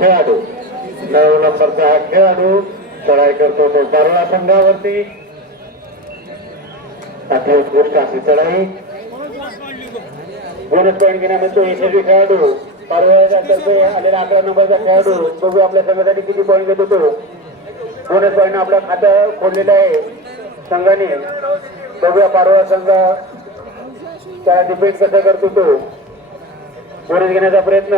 खेळाडू 9 नंबरचा हा खेळाडू चढाई करतो तो पारोळा संघावरती. अति उत्कृष्ट अशी चढाई. बोनस पॉईंट घेण्यामध्ये तो यशस्वी खेळाडू पारोळ्याच्या तर्फे आलेला 11 नंबरचा खेळाडू. बघू आपल्या संघासाठी किती पॉईंट घेतो तो. बोनस पॉईंट आपलं खातं खोललेलं आहे संघाने. बघूया पारोळा संघ त्याला डिफेंड कसं करतो तो. बोनस घेण्याचा प्रयत्न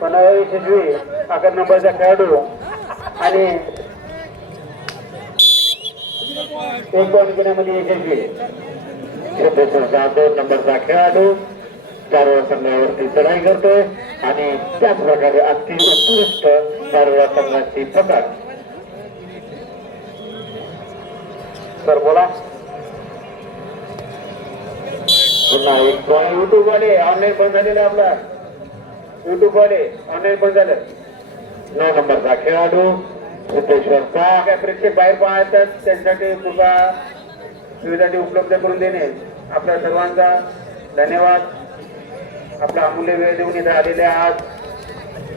पण यशस्वी 11 नंबरचा खेळाडू आणि 1 पॉईंट घेण्यामध्ये यशस्वी. 2 नंबरचा खेळाडू पारोळा संघावरती चढाई करतोय आणि त्याच प्रकारे अति उत्कृष्ट पारोळा संघाची पकड. सर बोला. पुन्हा एक पॉईंट. युट्यूब वाले ऑनलाईन बंद झालेलं आपला. युट्यूब वाले ऑनलाईन बंद झालं. 9 नंबरचा खेळाडू सिद्धेश्वरचा. काय प्रेक्षक बाहेर पाहतात त्यांच्यासाठी कृपा सुविधा उपलब्ध करून देणे. आपल्या सर्वांचा धन्यवाद. आपला अमूल्य वेळ देऊन इथे आलेले आहात.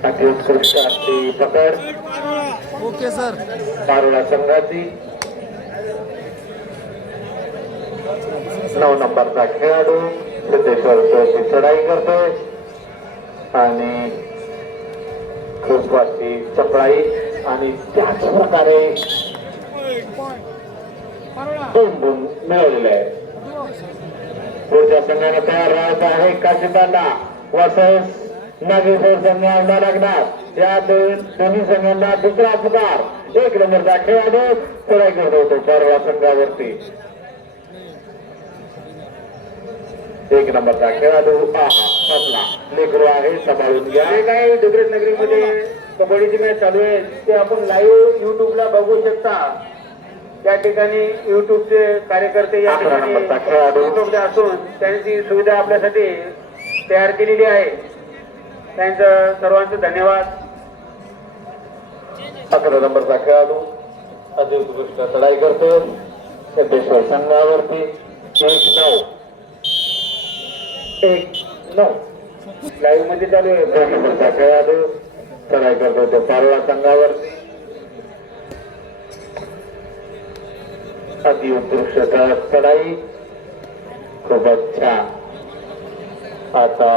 अति उत्कृष्ट अशी पकड. Okay sir. पारोळा संघाची 9 नंबरचा खेळाडू सिद्धेश्वरची चढाई करतोय आणि खूप अशी चपळाई आणि त्याच प्रकारे 2 गुण मिळवलेले आहे. पुढच्या संघाने तयार राहत आहे काशीदांडा वर्सेस नागेश्वर संघ आवडा लागणार. या दोन्ही संघांना दुसरा पुकार. 1 नंबरचा खेळाडू चढाई करत होतो पारोळा संघावरती. 1 नंबरचा खेळाडू लेकरू आहे सांभाळून घ्या. काही डुगरेट नगरीमध्ये कबड्डीची मॅच चालू आहे ते आपण लाईव्ह युट्यूबला बघू शकता. त्या ठिकाणी युट्यूबचे कार्यकर्ते या ठिकाणी असून त्यांची सुविधा आपल्यासाठी तयार केलेली आहे. त्यांचं सर्वांचं धन्यवाद. 11 नंबरचा खेळाडू अति उत्कृष्ट चढाई करतो सिद्धेश्वर संघावरती. 1-9 लाईव्ह मध्ये चालू आहे. 2 नंबरचा खेळाडू चढाई करतो तो पारोळा संघावरती. अति उत्कृष्ट चढाई खूपच छान. आता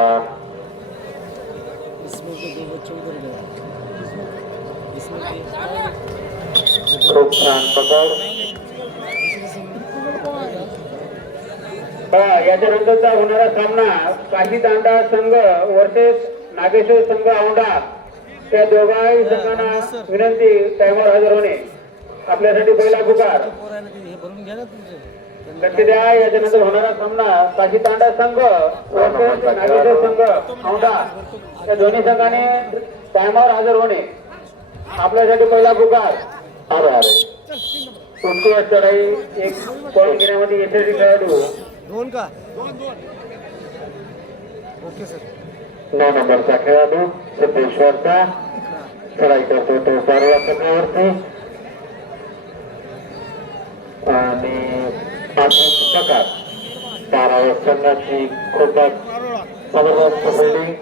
खूप छान पकड. याच्यानंतरचा होणारा सामना काशीदांडा संघ वर्सेस नागेश्वर संघ औंढा. त्या दोघाही संघांना विनंती टाइमवर हजर होणे. आपल्यासाठी पहिला पुकार. लक्ष द्या. याच्यानंतर होणारा सामना काशीदांडा संघ वर्सेस नागेश्वर संघ औंढा. त्या दोन्ही संघाने टाइमवर हजर होणे. आपल्यासाठी पहिला पुकार. अरे उत्कृष्ट चढाई 1 पॉईंट घेण्यामध्ये यशस्वी खेळाडू. 2 का? Okay sir. 9 नंबरचा खेळाडू सिद्धेश्वरचा चढाई करतो तो पारोळा संघावरती आणि प्रकार पारोळा संघाची खूपच जबरदस्त फिल्डिंग.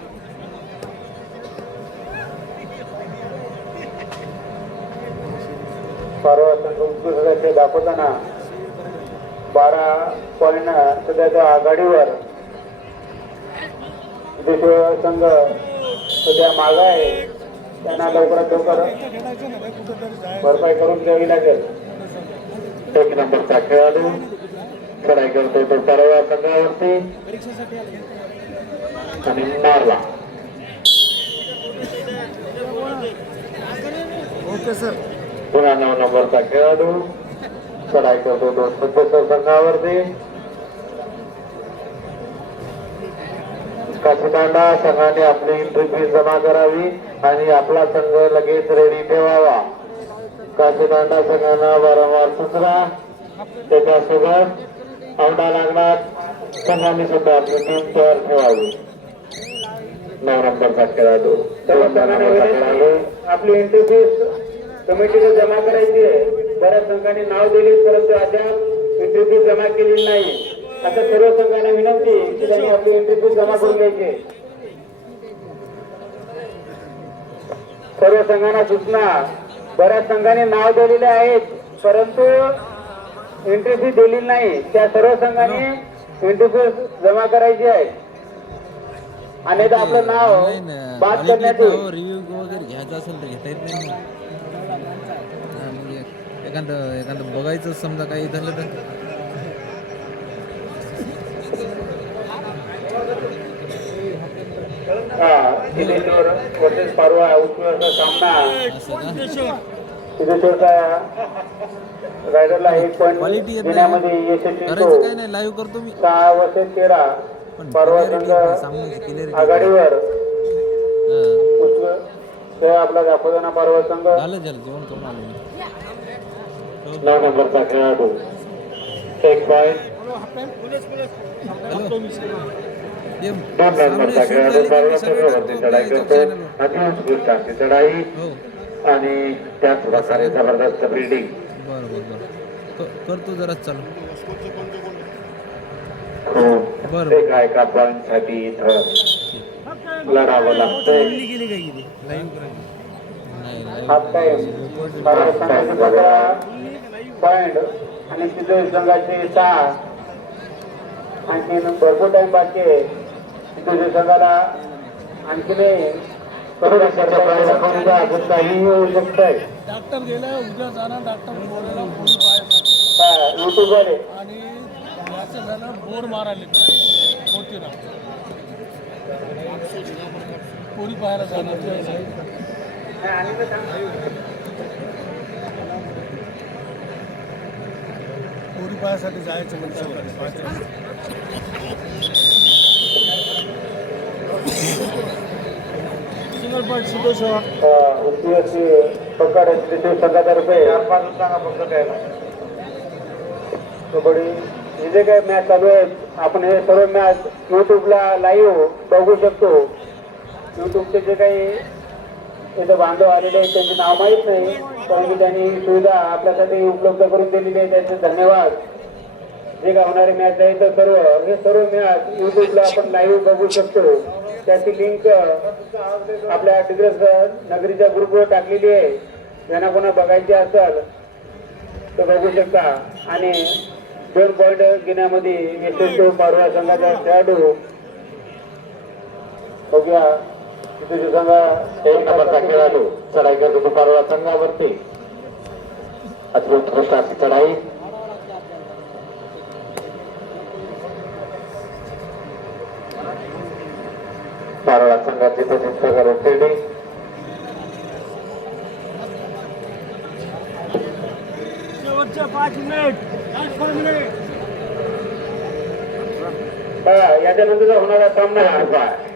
पारोळा संघ उत्कृष्ट दाखवताना 12 पॉईंट सध्याच्या आघाडीवर. सिद्धेश्वर संघ सध्या मागा आहे. त्यांना लवकरात लवकर भरपाई करून द्यावी लागेल. 1 नंबरचा खेळाडू चढाई करतो तो पारोळा संघावरती आणि मारला. Okay sir. पुन्हा 9 नंबरचा खेळाडू चढाई करतो तो सिद्धेश्वर संघावरती. काशीदांडा संघाने आपली एंट्री फी जमा करावी आणि आपला संघ लगेच रेडी ठेवावा. काशीदांडा संघांना वारंवार सूचना. त्याच्यासोबत औंढा लागणार संघाने सुद्धा आपली टीम तयार ठेवावी. 9 नंबरचा खेळाडू आपली एंट्री फीस कमिटीने जमा करायची आहे. बऱ्याच संघांनी नाव दिले परंतु अद्याप एंट्री फीस जमा केलेली नाही. आता सर्व संघांना विनंती की त्यांनी आपली एंट्री फीस जमा करून घ्यायची. सर्व संघांना सूचना, बऱ्याच संघांनी नाव दिलेले आहेत परंतु एंट्री फी दिलेली नाही. त्या सर्व संघांनी एंट्री फी जमा करायची आहे आणि आपलं नाव बाद करण्यात येईल. रिव्ह्यू वगैरे घ्यायचा असेल तर घेता येत नाही ना. हा, मग एखादं बघायचं समजा काही झालं तर सिद्धेश्वर वर्सेस पारवा उत्कृष्ट सामना. असं का? सिद्धेश्वरचा रायडरला 1 पॉईंट क्वालिटी येत देण्यामध्ये नाही. यशस्वी करायचं तो. काय नाही, लाईव्ह करतो मी. 6 वर्सेस 13 पण पारवा क्लिअरिटी संघ येत नाही, सामन्याची क्लिअरिटी आघाडीवर. हा. उत्कृष्ट आपला दाखवताना पारवा संघ झालं जेवण करून आलो मी. 9 नंबरचा खेळाडू 1 पॉईंट. हॅलो. ते 2 सामने नंबरचा shoot खेळाडू झाले की पारवा मी सगळं संघावरती टाकतो चढाई आपल्या करतो. YouTube channel वर. अतिउत्कृष्ट अशी चढाई हो, आणि त्याच प्रकारे जबरदस्त बिल्डिंग. बरं. करतो जरा चालू. खूप बरं. एक एका पॉईंट साठी इथं लढावं लागतंय. गेली काय गेली लाईव्ह नाही हाफ टाइम पारवा संघाचे 15 पॉईंट आणि सिद्धेश्वर संघाचे 6. आणखी भरपूर टाइम बाकी आहे. सिद्धेश्वर संघाला आणखीनही काही होऊ शकतंय. डॉक्टर गेला उद्या जाणार डॉक्टर बोलायला पोरी युट्यूब वाले आणि याचं झालं बोर मारायला होती ना पोरी पाहायला जाणार. पोरी पाहायसाठी जायचं म्हणजे सिंगल पॉईंट सिद्धेश्वर उत्कृष्ट पकड सिद्धेश्वर संघातर्फे 4-5 सांगा फक्त काय कबड्डी हे जे काही मॅच चालू आहेत आपण हे सर्व मॅच युट्यूबला लाईव्ह बघू शकतो. युट्यूबचे जे काही इथं बांधव आलेले आहेत त्यांचे नाव माहीत नाही परंतु त्यांनी सुविधा आपल्यासाठी उपलब्ध करून दिलेली आहे त्यांचे धन्यवाद. जे काय होणारे मॅच आहे तर हे सर्व मॅच युट्यूबला आपण लाईव्ह बघू शकतो. त्याची लिंक आपल्या डिग्रस नगरीच्या ग्रुपवर टाकलेली आहे. ज्यांना कोणा बघायची असेल तर बघू शकता. आणि 2 पॉईंट घेण्यामध्ये यशस्वी पारवा संघाचा खेळाडू बघूया. सिद्धेश्वर संघ 1 नंबरचा खेळाडू चढाई करतो पारवा संघावरती. अत्युत्कृष्ट अशी चढाई. पारवा संघाची तसेच प्रकारे फिल्डिंग. शेवटचे 5 मिनिट. याच्यानंतर होणारा सामना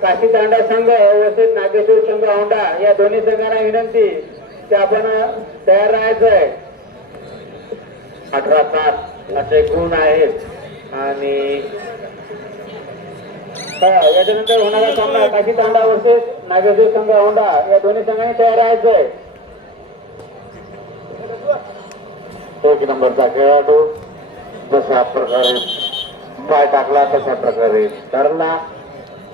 काशी तांडा संघ तसेच नागेश्वर संघ औंढा या दोन्ही संघांना विनंती की आपण तयार राहायचं आहे. 18-7 असे गुण आहेत आणि याच्यानंतर होणारा सामना काशी तांडा तसेच नागेश्वर संघ औंढा या दोन्ही संघांनी तयार राहायचं आहे. 1 नंबरचा खेळाडू जशा प्रकारे पाय टाकला तशा प्रकारे ठरला.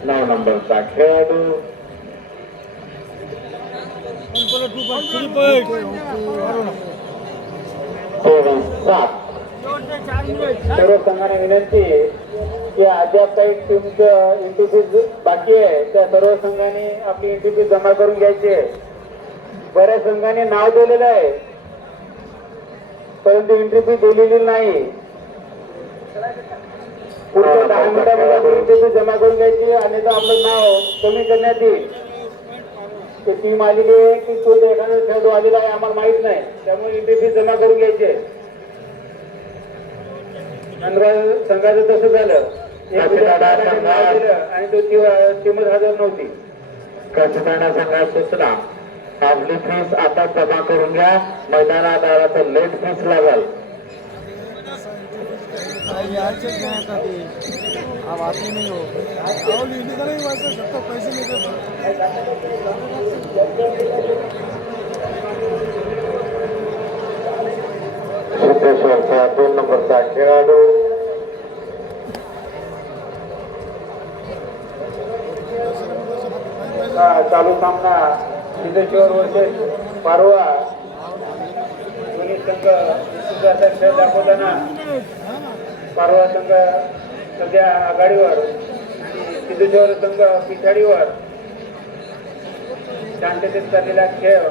9 नंबरचा खेळाडू 23-7. सर्व संघाने विनंती की अद्याप काही टीमचं एंट्री बाकी आहे त्या सर्व संघांनी आपली एंट्री जमा करून घ्यायची आहे. बऱ्याच संघांनी नाव दिलेलं आहे परंतु एंट्री फी दिलेली नाही. पुढच्या 10 मिनिटांमध्ये एंट्री जमा करून घ्यायची अन्यथा आपलं नाव कमी करण्यात येईल. ते टीम आलेली आहे की कोणत्या एखादा खेळाडू आलेला आहे आम्हाला माहित नाही त्यामुळे एंट्री फी जमा करून घ्यायची आहे. संघाचं तसं झालं आणि तो टीमच हजर नव्हती. कचताना संघात सूचना आपली फीस आता जमा करून घ्या. मैदानात आला तर लेट फीस लागल. यायचेच नाही आता ते अब आते नहीं हो वैसे सबको पैसे नहीं देते. सिद्धेश्वरचा 2 नंबरचा खेळाडू चालू सामना सिद्धेश्वर वर्सेस पारवा दोन्ही संघ विश्वासाचा खेळ दाखवताना पारवा संघ सध्या आघाडीवर आणि सिद्धेश्वर संघ पिछाडीवर. शांततेत चाललेला खेळ,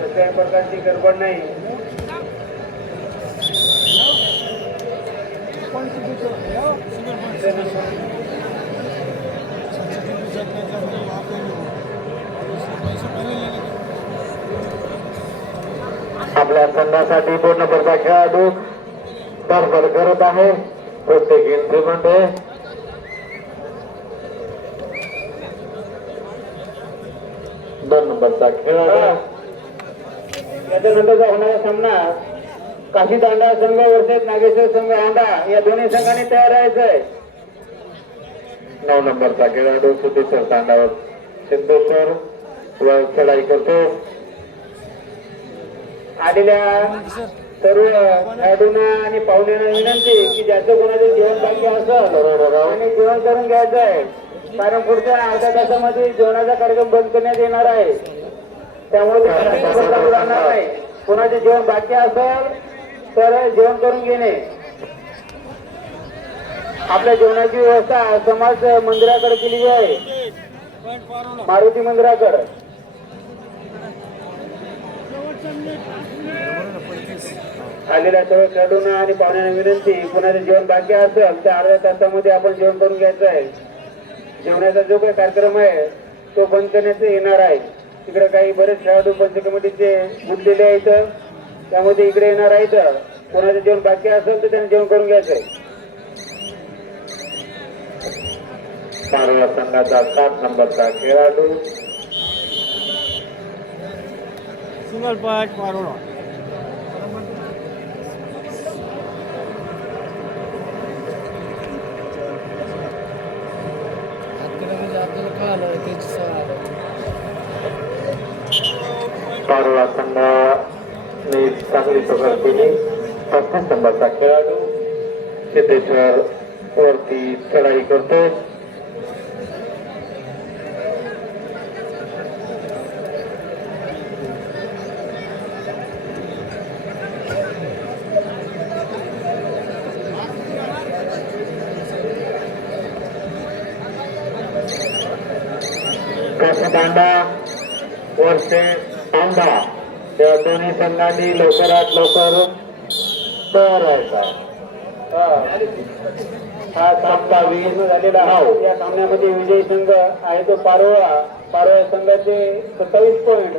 कसल्याही प्रकारची गडबड नाही. आपल्या संघासाठी 2 नंबरचा खेळाडू धडपड करत आहे प्रत्येक एंट्रीमध्ये. दोन नंबरचा खेळाडू. याच्यानंतरचा होणारा सामना काशी तांडा संघ वर्सेस नागेश्वर संघ औंढा या दोन्ही संघांनी तयार राहायचंय. 9 नंबरचा खेळाडू सिद्धेश्वर तांडावर सिद्धेश्वर व चढाई करतो. आलेल्या सर्व खेळाडूंना आणि पाहुण्यांना विनंती की ज्याचं कोणाचं जेवण बाकी असेल आणि जेवण करून घ्यायचं आहे, कारण पुढच्या अर्ध्या तासामध्ये जेवणाचा कार्यक्रम बंद करण्यात येणार आहे. त्यामुळे जाणार नाही. कोणाचे जेवण बाकी असेल तर जेवण करून घेणे. आपल्या जेवणाची व्यवस्था समाज मंदिराकडे केली आहे, मारुती मंदिराकडे. आलेल्या सर्व खेळाडूंना आणि पाहुण्यांना विनंती, कोणाचे जेवण बाकी असेल तर अर्ध्या तासामध्ये आपण जेवण करून घ्यायचं आहे. जेवणाचा जो काही कार्यक्रम आहे तो बंद करण्यात येणार आहे. तिकडे काही बरेच खेळाडू पंच कमिटीचे गुंतलेले आहेत, त्यामध्ये इकडे येणार आहेत. कोणाचं जेवण बाकी असेल तर त्यांनी जेवण करून घ्यायचंय. पारवा संघाचा 7 नंबरचा खेळाडू सिंगल पॉइंट पारोळा. पारवा संघाने चांगली सुरुवात केली. 35 नंबरचा खेळाडू सिद्धेश्वर वरती चढाई करतो. काशीतांडा वर्सेस औंढा या दोन्ही संघांनी लवकरात लवकर तयार व्हायचा. हा सामना विजय झालेला आहे. या सामन्यामध्ये विजयी संघ आहे तो पारोळा. पारोळा संघाचे 27 पॉईंट